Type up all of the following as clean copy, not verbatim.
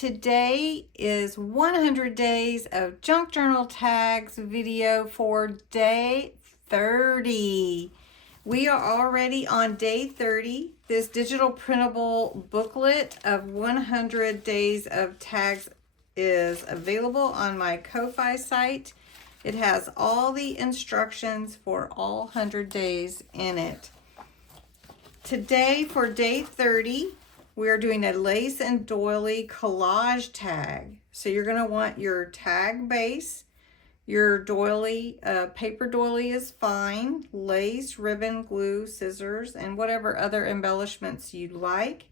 Today is 100 days of junk journal tags video for day 30. We are already on day 30. This digital printable booklet of 100 days of tags is available on my Ko-Fi site. It has all the instructions for all 100 days in it. Today for day 30, we are doing a lace and doily collage tag. So you're going to want your tag base, your doily, paper doily is fine, lace, ribbon, glue, scissors, and whatever other embellishments you like.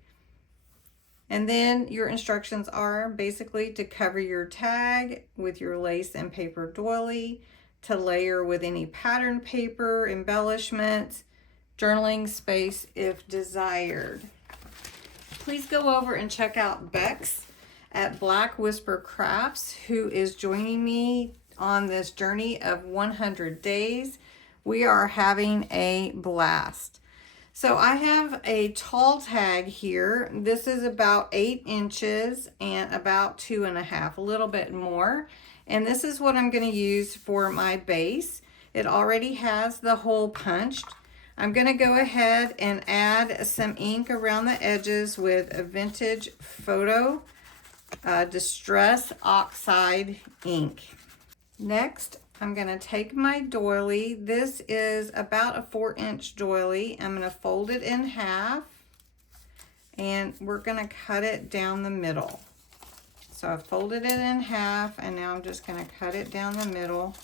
And then your instructions are basically to cover your tag with your lace and paper doily, to layer with any pattern paper, embellishments, journaling space if desired. Please go over and check out Bexx at Black Whisper Crafts, who is joining me on this journey of 100 days. We are having a blast. So I have a tall tag here. This is about 8 inches and about 2.5, a little bit more. And this is what I'm going to use for my base. It already has the hole punched. I'm going to go ahead and add some ink around the edges with a vintage photo distress oxide ink. Next, I'm going to take my doily. This is about a 4-inch doily. I'm going to fold it in half and we're going to cut it down the middle. So I folded it in half and now I'm just going to cut it down the middle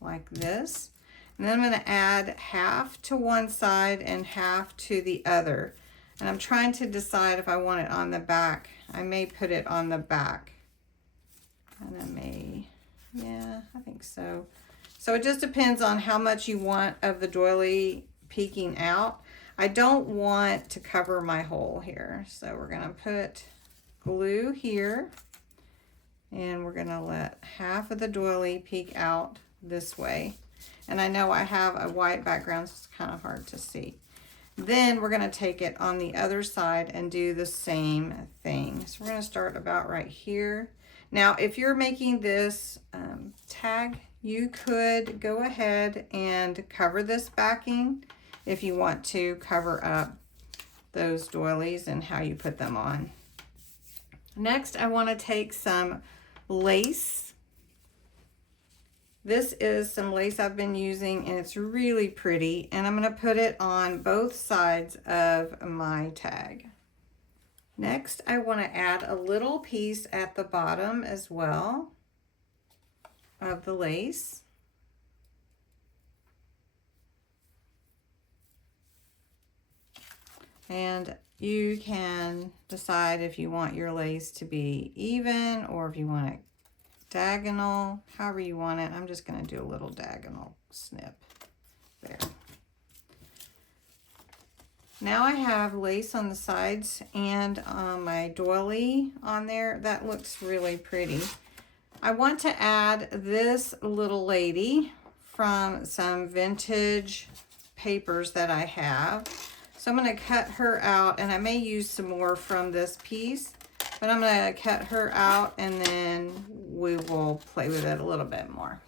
like this. And then I'm going to add half to one side and half to the other. And I'm trying to decide if I want it on the back. I may put it on the back. And I may, yeah, I think so. So it just depends on how much you want of the doily peeking out. I don't want to cover my hole here. So we're going to put glue here. And we're going to let half of the doily peek out this way. And I know I have a white background, so it's kind of hard to see. Then we're going to take it on the other side and do the same thing. So we're going to start about right here. Now, if you're making this tag, you could go ahead and cover this backing if you want to cover up those doilies and how you put them on. Next, I want to take some lace. This is some lace I've been using and it's really pretty, and I'm going to put it on both sides of my tag. Next, I want to add a little piece at the bottom as well of the lace. And you can decide if you want your lace to be even or if you want it diagonal, however you want it. I'm just going to do a little diagonal snip there. Now I have lace on the sides and my doily on there. That looks really pretty. I want to add this little lady from some vintage papers that I have. So I'm going to cut her out, and I may use some more from this piece. But I'm going to cut her out and then we will play with it a little bit more.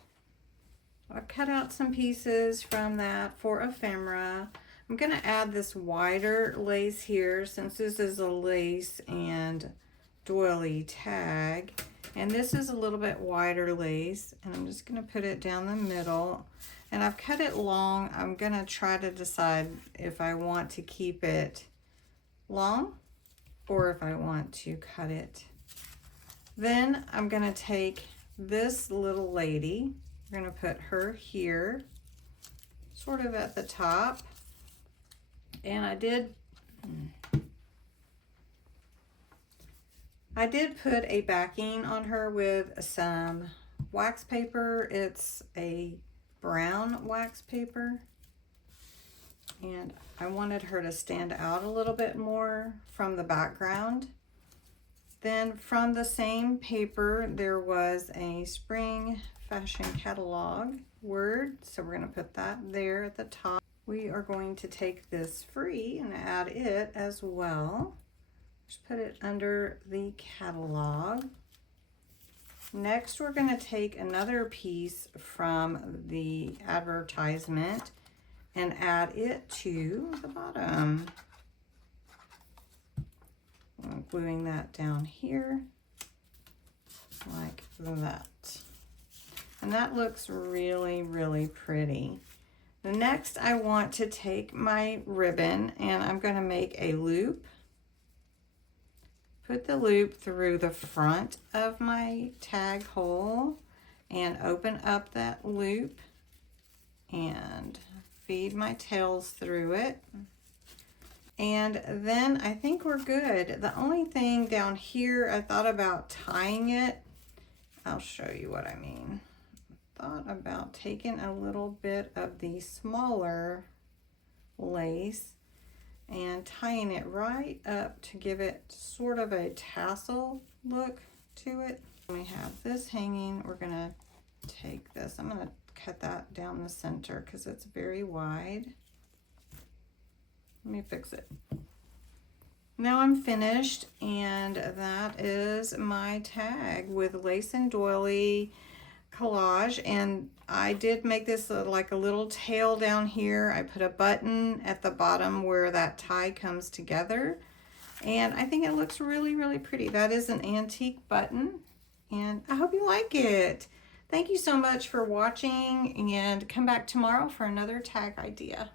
I'll cut out some pieces from that for ephemera. I'm going to add this wider lace here since this is a lace and doily tag. And this is a little bit wider lace. And I'm just going to put it down the middle. And I've cut it long. I'm going to try to decide if I want to keep it long or if I want to cut it. Then I'm going to take this little lady. We're going to put her here, sort of at the top. And I did put a backing on her with some wax paper. It's a brown wax paper. And I wanted her to stand out a little bit more from the background. Then from the same paper, there was a spring fashion catalog word. So we're going to put that there at the top. We are going to take this free and add it as well Just put it under the catalog. Next, we're going to take another piece from the advertisement and add it to the bottom. I'm gluing that down here like that. And that looks really, really pretty. The next, I want to take my ribbon and I'm going to make a loop. Put the loop through the front of my tag hole and open up that loop and feed my tails through it. And then I think we're good. The only thing down here, I thought about tying it. I'll show you what I mean. Thought about taking a little bit of the smaller lace and tying it right up to give it sort of a tassel look to it. We have this hanging. We're gonna take this. I'm gonna cut that down the center because it's very wide. Let me fix it. Now I'm finished, and that is my tag with Lace and Doily Collage. And I did make this like a little tail down here. I put a button at the bottom where that tie comes together, and I think it looks really, really pretty. That is an antique button, and I hope you like it. Thank you so much for watching, and come back tomorrow for another tag idea.